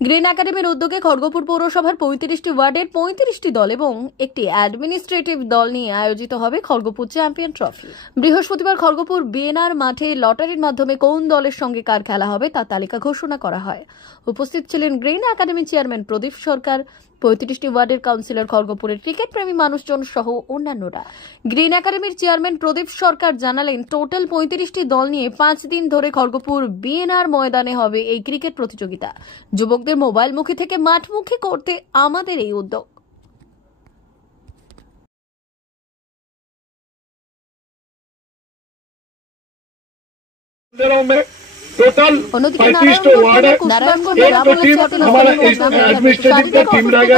Green একাডেমির উদ্যোগে খড়গপুর পৌরসভার ৩৫টি ওয়ার্ডের ৩৫টি দল এবং একটি অ্যাডমিনিস্ট্রেটিভ দল নিয়ে আয়োজিত হবে খড়গপুর চ্যাম্পিয়ন ট্রফি। বৃহস্পতিবার খড়গপুর বিএনআর মাঠে লটারির মাধ্যমে কোন দলের সঙ্গে কার খেলা হবে তার তালিকা ঘোষণা করা হয়। উপস্থিত ছিলেন গ্রিন একাডেমি চেয়ারম্যান প্রদীপ সরকার, ৩৫টি ওয়ার্ডের কাউন্সিলর, খড়গপুরের ক্রিকেট প্রেমী মানুষজন সহ অন্যান্যরা। গ্রিন একাডেমির চেয়ারম্যান প্রদীপ সরকার জানালেন, টোটাল ৩৫টি দল নিয়ে 5 দিন ধরে খড়গপুর বিএনআর ময়দানে হবে এই ক্রিকেট প্রতিযোগিতা। যুবকদের মোবাইলমুখী থেকে মাঠমুখী করতে আমাদের এই উদ্যোগ। टोटल 35 तो वार्ड है, एक तो टीम हमारा एडमिनिस्ट्रेटिव का टीम रहेगा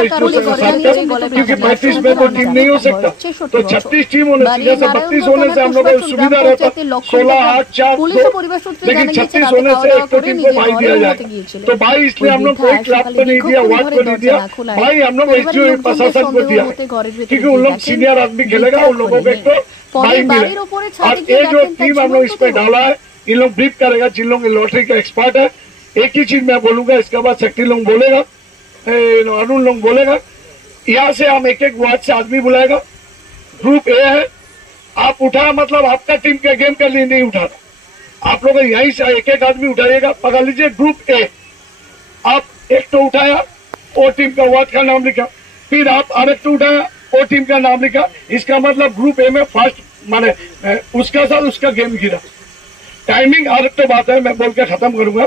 क्योंकि 35 में तो टीम नहीं हो सकता, तो 36 टीम होने चाहिए। जैसे 32 होने से हम लोग को सुविधा रहता 16, 8, 4, 2, लेकिन 36 होने से एक तो टीम को भाई दिया जाए, तो भाई इसलिए हम लोग कोई क्लब को नहीं दिया, वार्ड को नहीं दिया, भाई हम लोग एसडीओ प्रशासन को दिया, क्योंकि उन लोग सीनियर आदमी खेलेगा, उन लोगों को एक तो भाई मिले। और ये जो टीम हम लोग इस पे डाला है, इन लोग ब्रीफ करेगा, जिन लोग लॉटरी का एक्सपर्ट है। एक ही चीज मैं बोलूंगा, इसके बाद शक्ति लोग बोलेगा, अरुण लोग बोलेगा। यहाँ से हम एक एक वार्ड से आदमी बुलाएगा। ग्रुप ए है, आप उठा मतलब आपका टीम के गेम के लिए नहीं उठा, आप लोग यहीं से एक एक आदमी उठाइएगा। पकड़ लीजिए ग्रुप ए, आप एक तो उठाया, वो टीम का वार्ड का नाम लिखा, फिर आप एक तो उठाया, वो टीम का नाम लिखा। इसका मतलब ग्रुप ए में फर्स्ट माने उसका साथ उसका गेम गिरा। टाइमिंग और एक तो बात है, मैं बोल के खत्म करूंगा।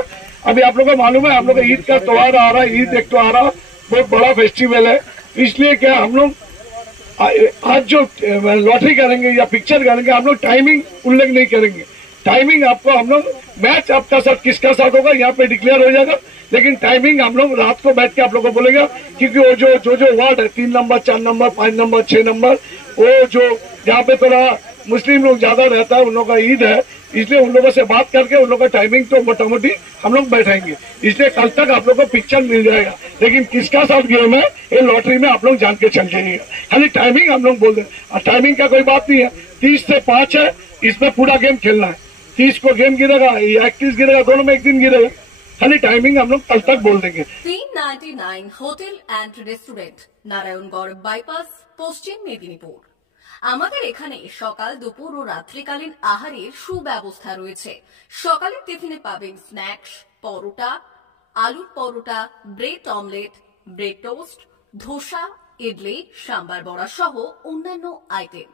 अभी आप लोगों को मालूम है, हम लोग ईद का त्योहार आ रहा है, ईद एक तो आ रहा, बहुत बड़ा फेस्टिवल है, इसलिए क्या हम लोग आज जो लॉटरी करेंगे या पिक्चर करेंगे, हम लोग टाइमिंग उल्लेख नहीं करेंगे। टाइमिंग आपको हम लोग मैच आपका साथ किसका साथ होगा यहाँ पे डिक्लेयर हो जाएगा, लेकिन टाइमिंग हम लोग रात को बैठ के आप लोगों को बोलेगा, क्योंकि वो जो वार्ड है 3 नंबर, 4 नंबर, 5 नंबर, 6 नंबर, वो जो जहाँ पे थोड़ा मुस्लिम लोग ज्यादा रहता है, उन लोगों का ईद है, इसलिए उन लोगों से बात करके उन लोगों का टाइमिंग तो मोटा मोटी हम लोग बैठाएंगे। इसलिए कल तक आप लोग को पिक्चर मिल जाएगा, लेकिन किसका साथ गेम है ये लॉटरी में आप लोग जान के चल जाइएगा। खाली टाइमिंग हम लोग बोल दें, और टाइमिंग का कोई बात नहीं है। 30 से 5 है, इसमें पूरा गेम खेलना है। 30 को गेम गिरेगा या 31 गिरेगा, दोनों में एक दिन गिरेगा। खाली टाइमिंग हम लोग कल तक बोल देंगे। 399 hotel and restaurant, Narayangarh bypass, পশ্চিম মেদিনীপুর। আমাদের এখানে সকাল, দুপুর ও রাত্রিকালীন আহারের সুব্যবস্থা রয়েছে। সকালের টিফিনে পাবেন স্ন্যাক্স, পরোটা, আলুর paratha, bread omelette, bread toast, dosa, idli, sambar vada সহ অন্যান্য আইটেম।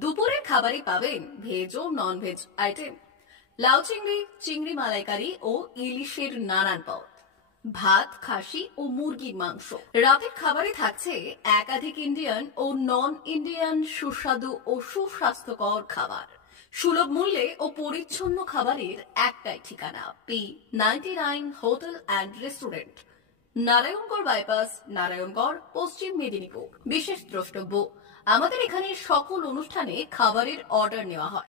দুপুরের খাবারে পাবেন ভেজ ও নন ভেজ আইটেম, লাউ চিংড়ি, চিংড়ি মালাইকারি ও ইলিশের নানান পদ, ভাত, খাসি ও মুরগির মাংস। রাতের খাবারে থাকছে একাধিক ইন্ডিয়ান ও নন ইন্ডিয়ান সুস্বাদু ও সুস্বাস্থ্যকর খাবার। সুলভ মূল্যে ও পরিচ্ছন্ন খাবারের একটাই ঠিকানা, P99 hotel and restaurant, Narayangarh bypass, Narayangarh, পশ্চিম মেদিনীপুর। বিশেষ দ্রষ্টব্য, আমাদের এখানে সকল অনুষ্ঠানে খাবারের অর্ডার নেওয়া হয়।